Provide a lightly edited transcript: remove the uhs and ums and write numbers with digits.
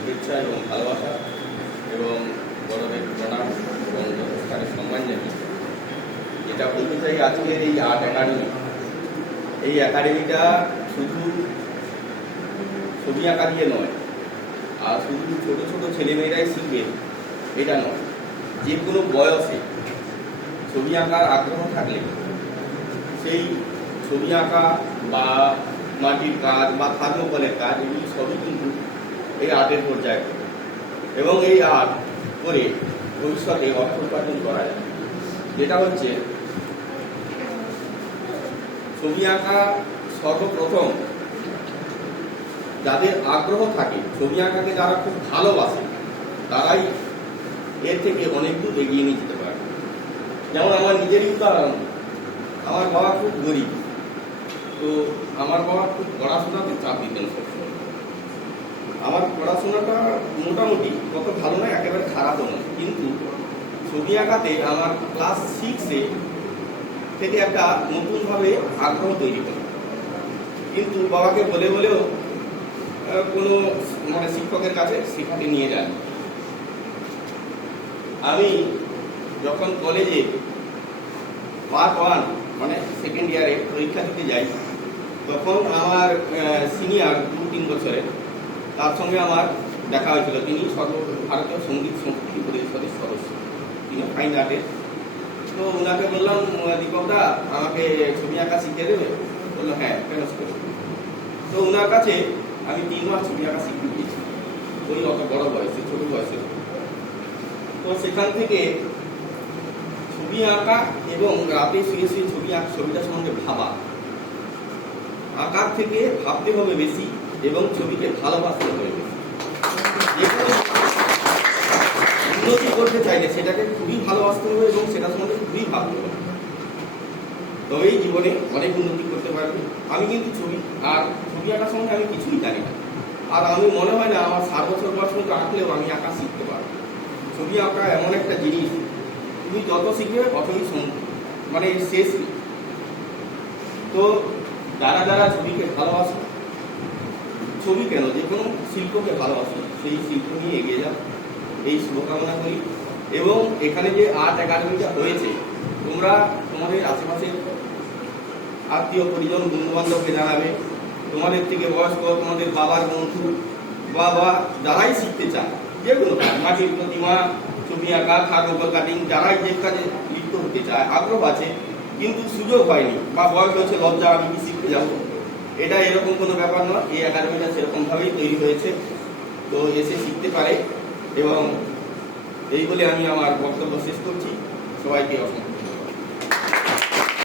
শুভেচ্ছা এবং ভালোবাসা এবং বড়দের প্রণাম এবং যথাস্থানে সম্মান জানিয়ে যেটা বলতে চাই, আজকের এই আর্ট একাডেমি, এই একাডেমিটা শুধু ছবি আঁকা দিয়ে নয়, আর শুধু ছোটো ছোটো ছেলেমেয়েরাই শিখবে এটা নয়। যে কোনো বয়সে ছবি আঁকার আগ্রহ থাকলে সেই ছবি আঁকা বা মাটির কাজ বা থার্মোকলের কাজ, এগুলি সবই কিন্তু এই আর্টের পর্যায়ে করে এবং এই আর্ট করে ভবিষ্যতে অর্থ উপার্জন করা যায়। যেটা হচ্ছে ছবি আঁকা সর্বপ্রথম যাদের আগ্রহ থাকে, ছবি আঁকাকে যারা খুব ভালোবাসে, তারাই এর থেকে অনেক দূর এগিয়ে নিয়ে যেতে পারে। যেমন আমার নিজেরই উদাহরণ, আমার বাবা খুব গরিব, তো আমার বাবা খুব পড়াশোনাতে চাপ দিতেন সবসময়। আমার পড়াশোনাটা মোটামুটি কত ভালো নয়, একেবারে খারাপও নয়, কিন্তু ছবি আঁকাতে আমার ক্লাস 6 থেকে একটা নতুনভাবে আগ্রহ তৈরি করে। কিন্তু বাবাকে বলে বলেও কোনো শিক্ষকের কাছে শেখাতে নিয়ে যান। আমি যখন কলেজে পার্ট 1 সেকেন্ড ইয়ারে পরীক্ষা দিতে যাই, তখন আমার সিনিয়র 2-3 বছরের, তার সঙ্গে আমার দেখা হয়েছিল। তিনি সর্বভারতীয় সঙ্গীত সংস্কৃতি পরিষদের সদস্য, তিনি ফাইন আর্টের। তো ওনাকে বললাম, দীপকদা আমাকে ছবি আঁকা শিখিয়ে দেবে? বললো হ্যাঁ, কেন শিখে। তো ওনার কাছে আমি 3 মাস ছবি আঁকা শিখতে গিয়েছি, ওই অত বড় বয়সে, ছোট বয়সে। তো সেখান থেকে ছবি আঁকা এবং রাতে শুয়ে শুয়ে ছবিটা সম্বন্ধে ভাবা, আঁকার থেকে ভাবতে হবে বেশি এবং ছবিকে ভালোবাসতে হবে বেশি। উন্নতি করতে চাইলে সেটাকে খুবই ভালোবাসতে হবে এবং সেটা সম্বন্ধে খুবই ভাবতে হবে, তবেই জীবনে অনেক উন্নতি করতে পারবে। আমি কিন্তু ছবি আঁকা সম্বন্ধে আমি কিছুই জানি না, আর আমি মনে হয় না আমার 7 বছর বয়স পর্যন্ত আঁকলেও আমি আঁকা শিখতে পারবো। ছবি আঁকা এমন একটা জিনিস, তুমি যত শিখবে ততই শেষ। তো যারা যারা ছবিকে ভালোবাসে, ছবি কেন, যে কোনো শিল্পকে ভালোবাসে, সেই শিল্প নিয়ে এগিয়ে যাও, এই শুভকামনা করি। এবং এখানে যে আর্ট একাডেমিটা হয়েছে, তোমরা তোমাদের আশেপাশের আত্মীয় পরিজন বন্ধু বান্ধবকে জানাবে, তোমাদের থেকে বয়স্ক, তোমাদের বাবার বন্ধু বা যারাই শিখতে চায়, যেগুলো মাটির প্রতিমা, ছবি আঁকা, থার্মোকল কাটিং, যারাই যে কাজে লিপ্ত হতে চায়, আগ্রহ আছে কিন্তু সুযোগ হয়নি বা বয়স হয়েছে, লজ্জা, আমি কি শিখতে যাবো, এটা এরকম কোনো ব্যাপার নয়। এই একাডেমিটা সেরকমভাবেই তৈরি হয়েছে, তো এসে শিখতে পারে। এবং এই বলে আমি আমার বক্তব্য শেষ করছি। সবাইকে অসংখ্য